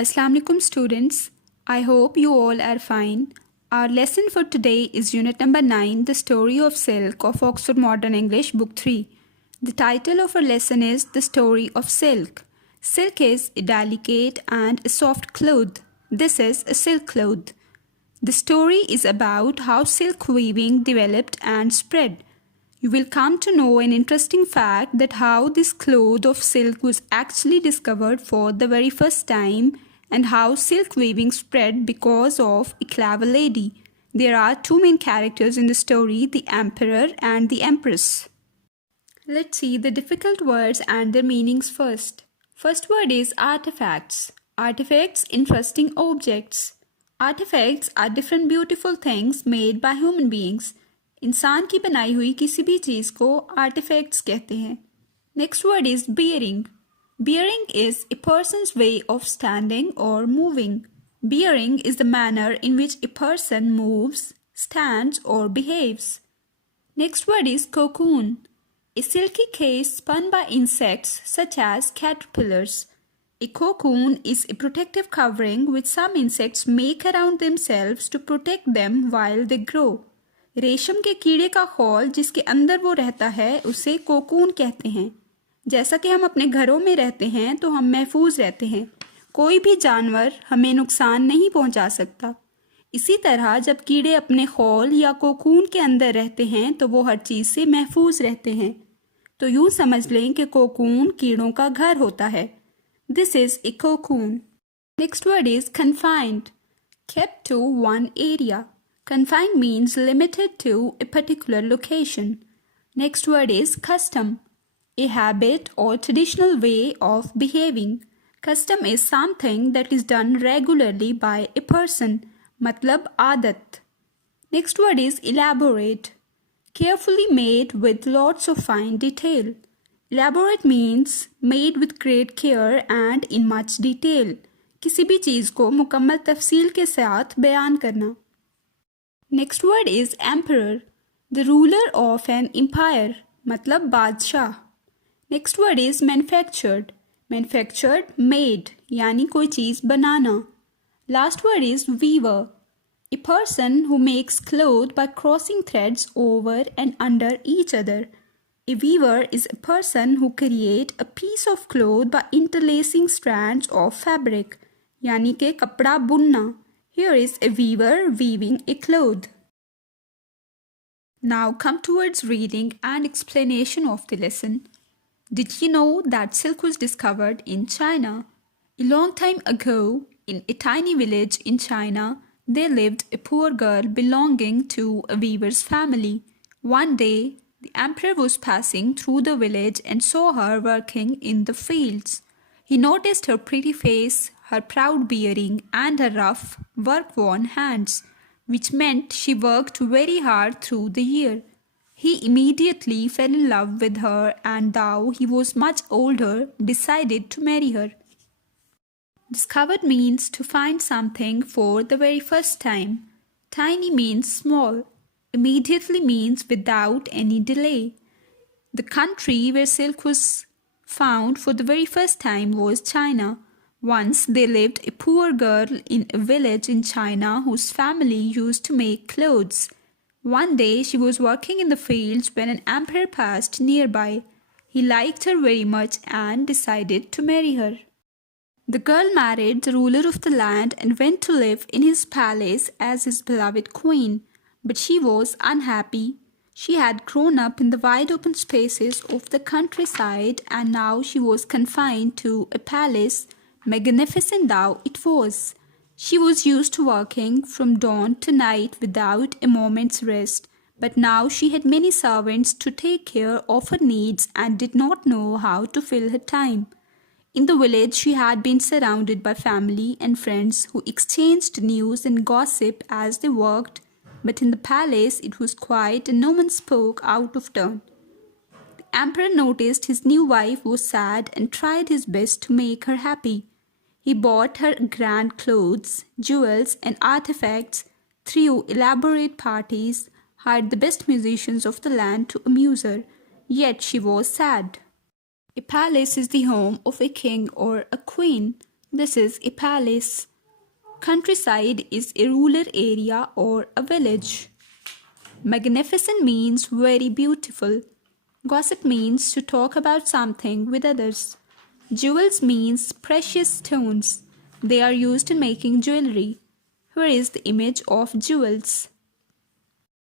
Assalamu alaikum students. I hope you all are fine. Our lesson for today is unit number 9, The Story of Silk of Oxford Modern English, book 3. The title of our lesson is The Story of Silk. Silk is a delicate and a soft cloth. This is a silk cloth. The story is about how silk weaving developed and spread. You will come to know an interesting fact that how this cloth of silk was actually discovered for the very first time and how silk weaving spread because of a clever lady. There are two main characters in the story, the emperor and the empress. Let's see the difficult words and their meanings first. First word is artifacts. Artifacts, interesting objects. Artifacts are different beautiful things made by human beings. इंसान की बनाई हुई किसी भी चीज़ को artefacts कहते हैं. Next word is bearing. Bearing is a person's way of standing or moving. Bearing is the manner in which a person moves, stands or behaves. Next word is cocoon. A silky case spun by insects such as caterpillars. A cocoon is a protective covering which some insects make around themselves to protect them while they grow. रेशम के कीड़े का खोल जिसके अंदर वो रहता है उसे कोकून कहते हैं. जैसा कि हम अपने घरों में रहते हैं तो हम महफूज रहते हैं. कोई भी जानवर हमें नुकसान नहीं पहुंचा सकता. इसी तरह जब कीड़े अपने खोल या कोकून के अंदर रहते हैं तो वो हर चीज़ से महफूज रहते हैं. तो यूँ समझ लें कि कोकून कीड़ों का घर होता है. This is a cocoon. Next word is confined. Kept to one area. Confined means limited to a particular location. Next word is custom. A habit or traditional way of behaving. Custom is something that is done regularly by a person. मतलब आदत. Next word is elaborate. Carefully made with lots of fine detail. Elaborate means made with great care and in much detail. किसी भी चीज़ को मुकम्मल तफसील के साथ बयान करना. Next word is emperor. The ruler of an empire मतलब बादशाह. Next word is manufactured. Manufactured made यानी कोई चीज़ बनाना. Last word is weaver. A person who makes cloth by crossing threads over and under each other. A weaver is a person who create a piece of cloth by interlacing strands of fabric यानी कि कपड़ा बुनना. Here is a weaver weaving a cloth. Now come towards reading and explanation of the lesson. Did you know that silk was discovered in China? A long time ago, in a tiny village in China, there lived a poor girl belonging to a weaver's family. One day, the emperor was passing through the village and saw her working in the fields. He noticed her pretty face, her proud bearing and her rough, work-worn hands, which meant she worked very hard through the year. He immediately fell in love with her and though he was much older, decided to marry her. Discovered means to find something for the very first time. Tiny means small. Immediately means without any delay. The country where silk was found for the very first time was China. Once there lived a poor girl in a village in China whose family used to make clothes. One day she was working in the fields when an emperor passed nearby. He liked her very much and decided to marry her. The girl married the ruler of the land and went to live in his palace as his beloved queen. But she was unhappy. She had grown up in the wide open spaces of the countryside and now she was confined to a palace, magnificent though it was. She was used to working from dawn to night without a moment's rest, but now she had many servants to take care of her needs and did not know how to fill her time. In the village she had been surrounded by family and friends who exchanged news and gossip as they worked, but in the palace it was quiet and no one spoke out of turn. The emperor noticed his new wife was sad and tried his best to make her happy. He bought her grand clothes, jewels and artifacts, threw elaborate parties, hired the best musicians of the land to amuse her, yet she was sad. A palace is the home of a king or a queen. This is a palace. Countryside is a rural area or a village. Magnificent means very beautiful. Gossip means to talk about something with others. Jewels means precious stones. They are used in making jewelry. Here is the image of jewels.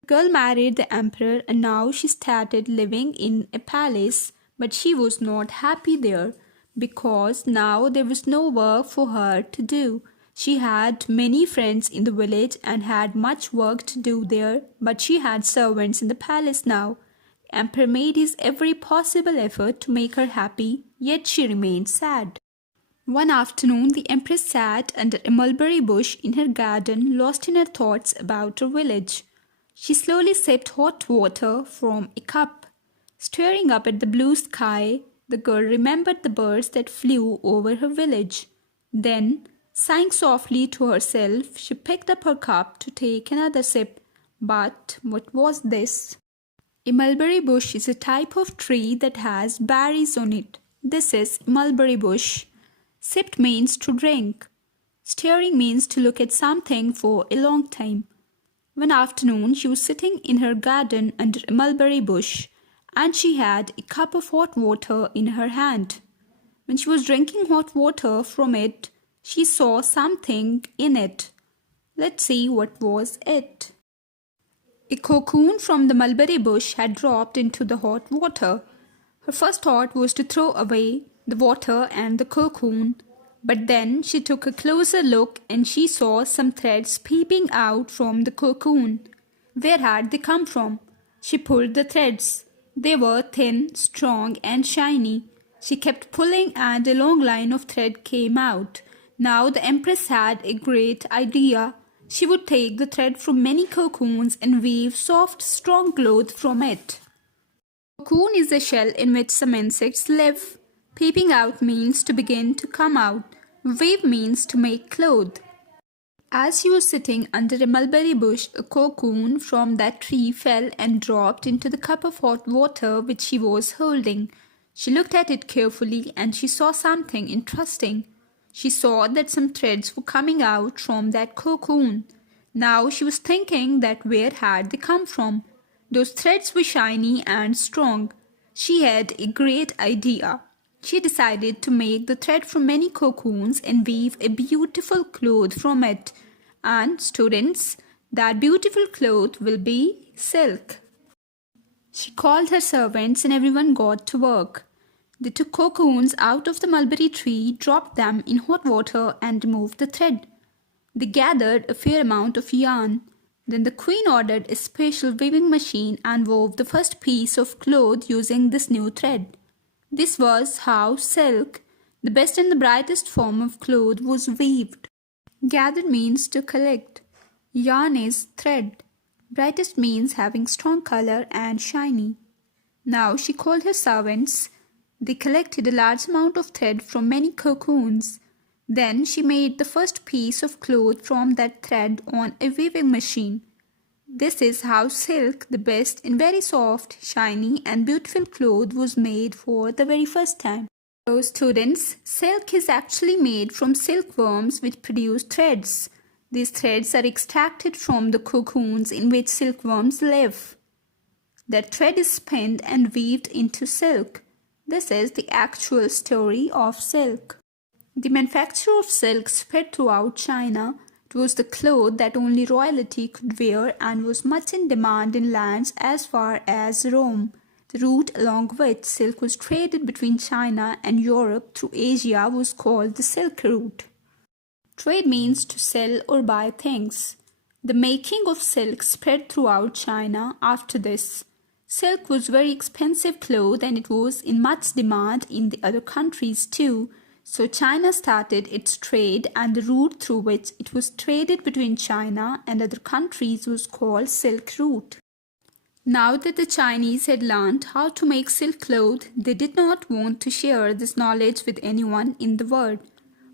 The girl married the emperor and now she started living in a palace, but she was not happy there because now there was no work for her to do. She had many friends in the village and had much work to do there, but she had servants in the palace now. The emperor made his every possible effort to make her happy, yet she remained sad. One afternoon, the empress sat under a mulberry bush in her garden, lost in her thoughts about her village. She slowly sipped hot water from a cup. Staring up at the blue sky, the girl remembered the birds that flew over her village. Then, sighing softly to herself, she picked up her cup to take another sip. But what was this? A mulberry bush is a type of tree that has berries on it. This is mulberry bush. Sipped means to drink. Staring means to look at something for a long time. One afternoon, she was sitting in her garden under a mulberry bush, and she had a cup of hot water in her hand. When she was drinking hot water from it, she saw something in it. Let's see what was it. A cocoon from the mulberry bush had dropped into the hot water. Her first thought was to throw away the water and the cocoon, but then she took a closer look and she saw some threads peeping out from the cocoon. Where had they come from? She pulled the threads. They were thin, strong, and shiny. She kept pulling and a long line of thread came out. Now the empress had a great idea. She would take the thread from many cocoons and weave soft, strong cloth from it. Cocoon is a shell in which some insects live. Peeping out means to begin to come out. Weave means to make cloth. As she was sitting under a mulberry bush, a cocoon from that tree fell and dropped into the cup of hot water which she was holding. She looked at it carefully and she saw something interesting. She saw that some threads were coming out from that cocoon. Now she was thinking that where had they come from? Those threads were shiny and strong. She had a great idea. She decided to make the thread from many cocoons and weave a beautiful cloth from it. And students, that beautiful cloth will be silk. She called her servants and everyone got to work. They took cocoons out of the mulberry tree, dropped them in hot water and removed the thread. They gathered a fair amount of yarn. Then the queen ordered a special weaving machine and wove the first piece of cloth using this new thread. This was how silk, the best and the brightest form of cloth, was weaved. Gathered means to collect. Yarn is thread. Brightest means having strong color and shiny. Now she called her servants. They collected a large amount of thread from many cocoons. Then she made the first piece of cloth from that thread on a weaving machine. This is how silk, the best and very soft, shiny and beautiful cloth, was made for the very first time. So students, silk is actually made from silkworms which produce threads. These threads are extracted from the cocoons in which silkworms live. That thread is spinned and weaved into silk. This is the actual story of silk. The manufacture of silk spread throughout China. It was the cloth that only royalty could wear and was much in demand in lands as far as Rome. The route along which silk was traded between China and Europe through Asia was called the Silk Route. Trade means to sell or buy things. The making of silk spread throughout China after this. Silk was very expensive cloth and it was in much demand in the other countries too. So China started its trade and the route through which it was traded between China and other countries was called Silk Route. Now that the Chinese had learned how to make silk cloth, they did not want to share this knowledge with anyone in the world.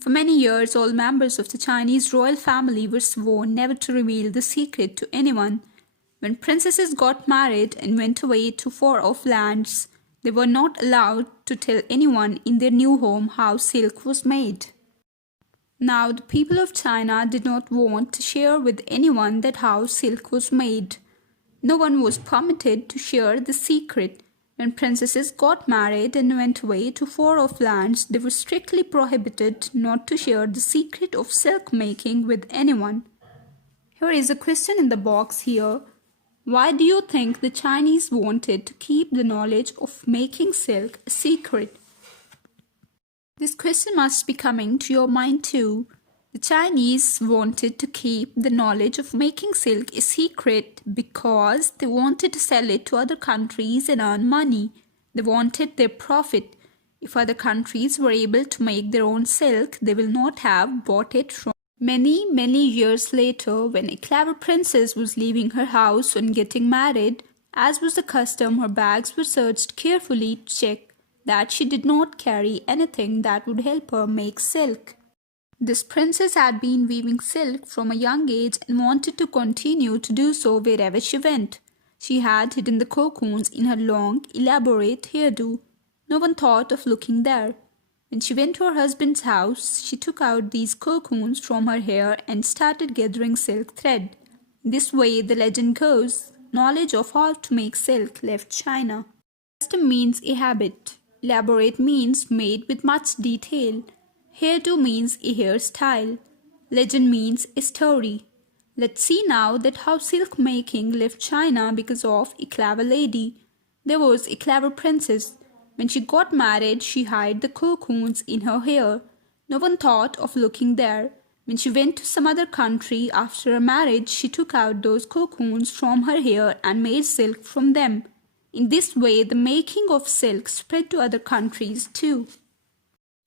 For many years, all members of the Chinese royal family were sworn never to reveal the secret to anyone. When princesses got married and went away to far-off lands, they were not allowed to tell anyone in their new home how silk was made. Now, the people of China did not want to share with anyone that how silk was made. No one was permitted to share the secret. When princesses got married and went away to far-off lands, they were strictly prohibited not to share the secret of silk making with anyone. Here is a question in the box here. Why do you think the Chinese wanted to keep the knowledge of making silk a secret? This question must be coming to your mind too. The Chinese wanted to keep the knowledge of making silk a secret because they wanted to sell it to other countries and earn money. They wanted their profit. If other countries were able to make their own silk, they will not have bought it from. Many years later, when a clever princess was leaving her house on getting married, as was the custom, her bags were searched carefully to check that she did not carry anything that would help her make silk. This princess had been weaving silk from a young age and wanted to continue to do so wherever she went. She had hidden the cocoons in her long, elaborate hairdo. No one thought of looking there. When she went to her husband's house, she took out these cocoons from her hair and started gathering silk thread. This way, the legend goes, knowledge of how to make silk left China. Custom means a habit. Elaborate means made with much detail. Hairdo means a hairstyle. Legend means a story. Let's see now that how silk making left China because of a clever lady. There was a clever princess. When she got married, she hid the cocoons in her hair. No one thought of looking there. When she went to some other country after her marriage, she took out those cocoons from her hair and made silk from them. In this way, the making of silk spread to other countries too.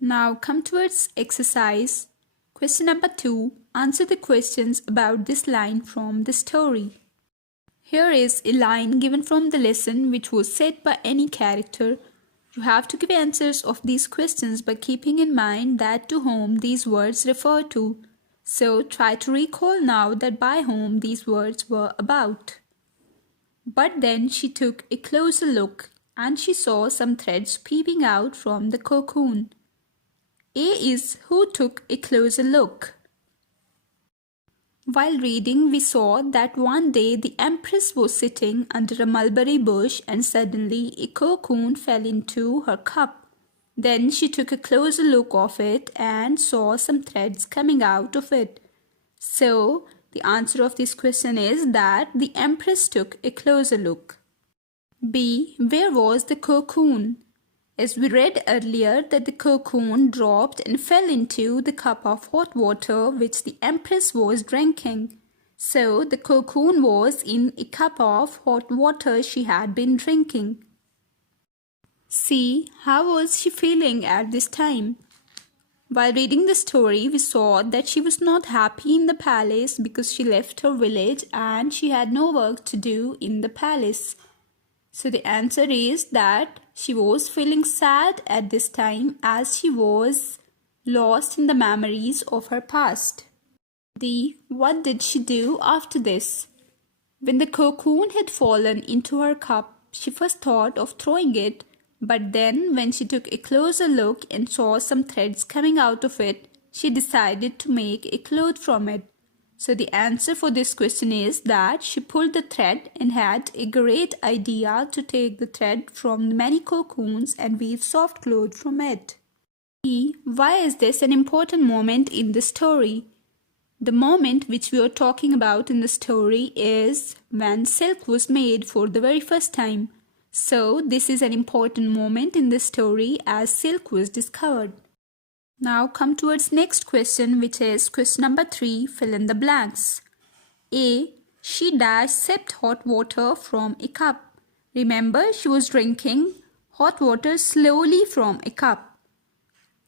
Now come towards exercise. Question number 2. Answer the questions about this line from the story. Here is a line given from the lesson which was said by any character. You have to give answers of these questions by keeping in mind that to whom these words refer to. So try to recall now that by whom these words were about. But then she took a closer look and she saw some threads peeping out from the cocoon. A is who took a closer look. While reading, we saw that one day the Empress was sitting under a mulberry bush and suddenly a cocoon fell into her cup. Then she took a closer look of it and saw some threads coming out of it. So, the answer of this question is that the Empress took a closer look. B. Where was the cocoon? As we read earlier that the cocoon dropped and fell into the cup of hot water which the Empress was drinking. So, the cocoon was in a cup of hot water she had been drinking. C. How was she feeling at this time? While reading the story, we saw that she was not happy in the palace because she left her village and she had no work to do in the palace. So the answer is that she was feeling sad at this time as she was lost in the memories of her past. D. What did she do after this? When the cocoon had fallen into her cup, she first thought of throwing it. But then when she took a closer look and saw some threads coming out of it, she decided to make a cloth from it. So the answer for this question is that she pulled the thread and had a great idea to take the thread from the many cocoons and weave soft cloth from it. E. Why is this an important moment in the story? The moment which we are talking about in the story is when silk was made for the very first time. So, this is an important moment in the story as silk was discovered. Now come towards next question, which is question number 3, fill in the blanks. A. She sipped hot water from a cup. Remember, she was drinking hot water slowly from a cup.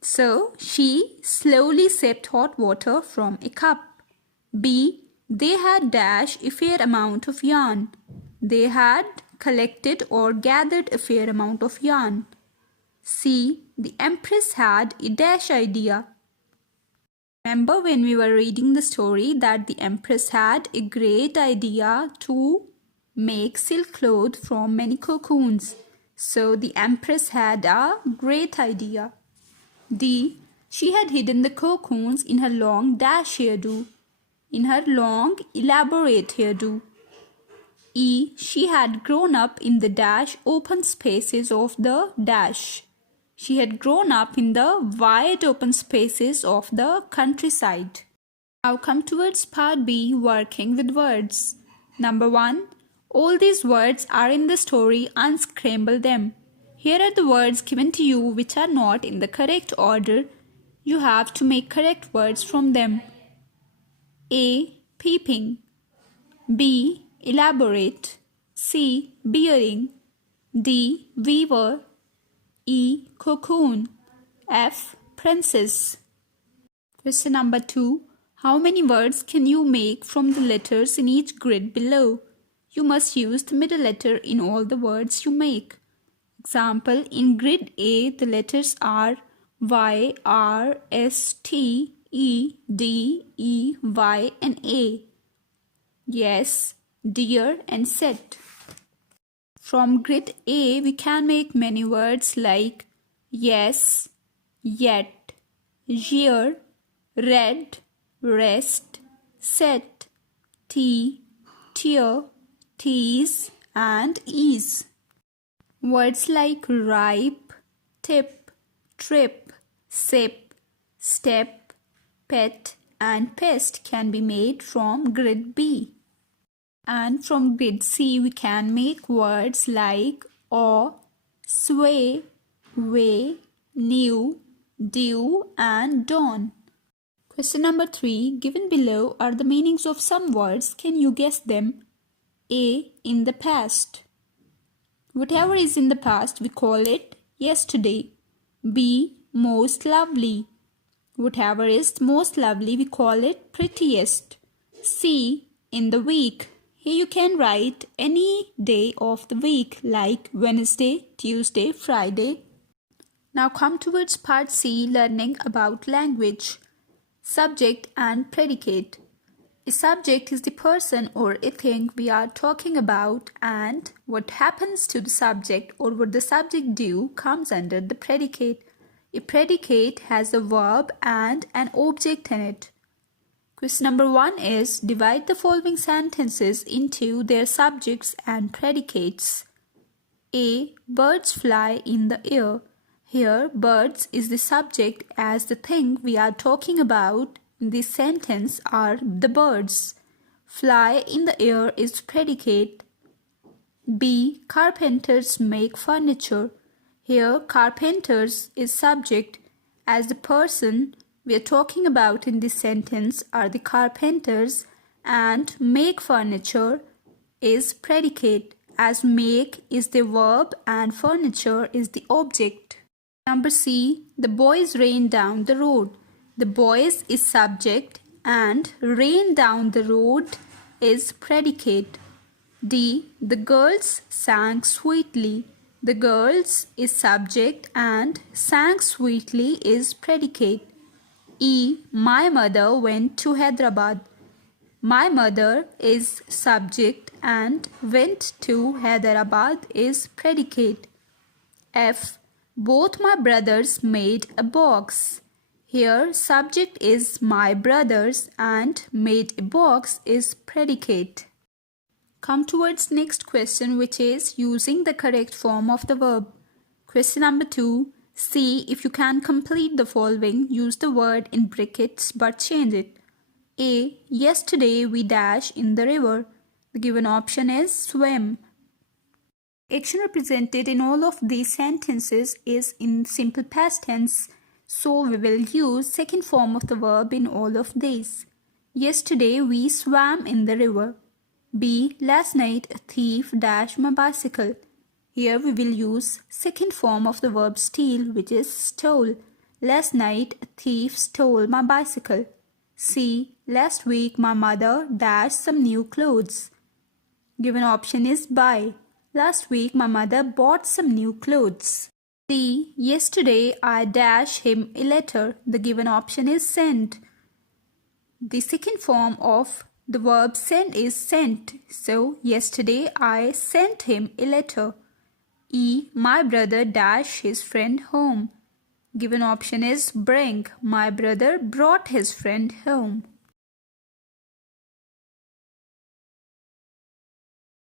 So, she slowly sipped hot water from a cup. B. They had a fair amount of yarn. They had collected or gathered a fair amount of yarn. C. The Empress had a idea. Remember when we were reading the story that the Empress had a great idea to make silk cloth from many cocoons. So the Empress had a great idea. D. She had hidden the cocoons in her long dash hairdo. In her long, elaborate hairdo. E. She had grown up in the dash open spaces of the dash. She had grown up in the wide open spaces of the countryside. Now come towards part B, working with words. Number 1. All these words are in the story, unscramble them. Here are the words given to you which are not in the correct order. You have to make correct words from them. A. Peeping. B. Elaborate. C. Bearing. D. Weaver. E. Cocoon. F. Princess. Question number 2. How many words can you make from the letters in each grid below? You must use the middle letter in all the words you make. Example, in grid A, the letters are Y, R, S, T, E, D, E, Y and A. Yes, dear and set. From grid A, we can make many words like yes, yet, year, red, rest, set, tea, tear, tease and ease. Words like ripe, tip, trip, sip, step, pet and pest can be made from grid B. And from grid C we can make words like awe, sway, way, new, dew and dawn. Question number 3. Given below are the meanings of some words. Can you guess them? A. In the past. Whatever is in the past, we call it yesterday. B. Most lovely. Whatever is most lovely, we call it prettiest. C. In the week. Here you can write any day of the week like Wednesday, Tuesday, Friday. Now come towards part C, learning about language. Subject and predicate. A subject is the person or a thing we are talking about, and what happens to the subject or what the subject do comes under the predicate. A predicate has a verb and an object in it. Question number 1 is divide the following sentences into their subjects and predicates. A. Birds fly in the air. Here, birds is the subject as the thing we are talking about in this sentence are the birds. Fly in the air is predicate. B. Carpenters make furniture. Here, carpenters is subject as the person we are talking about in this sentence are the carpenters, and make furniture is predicate as make is the verb and furniture is the object. Number C. The boys ran down the road. The boys is subject and ran down the road is predicate. D. The girls sang sweetly. The girls is subject and sang sweetly is predicate. E. My mother went to Hyderabad. My mother is subject and went to Hyderabad is predicate. F. Both my brothers made a box. Here subject is my brothers and made a box is predicate. Come towards next question, which is using the correct form of the verb. Question number 2. See if you can complete the following. Use the word in brackets but change it. A. Yesterday we dash in the river. The given option is swim. Action represented in all of these sentences is in simple past tense, so we will use second form of the verb in all of these. Yesterday we swam in the river. B. Last night a thief dashed my bicycle. Here we will use second form of the verb steal, which is stole. Last night a thief stole my bicycle. C. Last week my mother dashed some new clothes. Given option is buy. Last week my mother bought some new clothes. D. Yesterday I dashed him a letter. The given option is send. The second form of the verb send is sent. So yesterday I sent him a letter. E. My brother dashed his friend home. Given option is bring. My brother brought his friend home.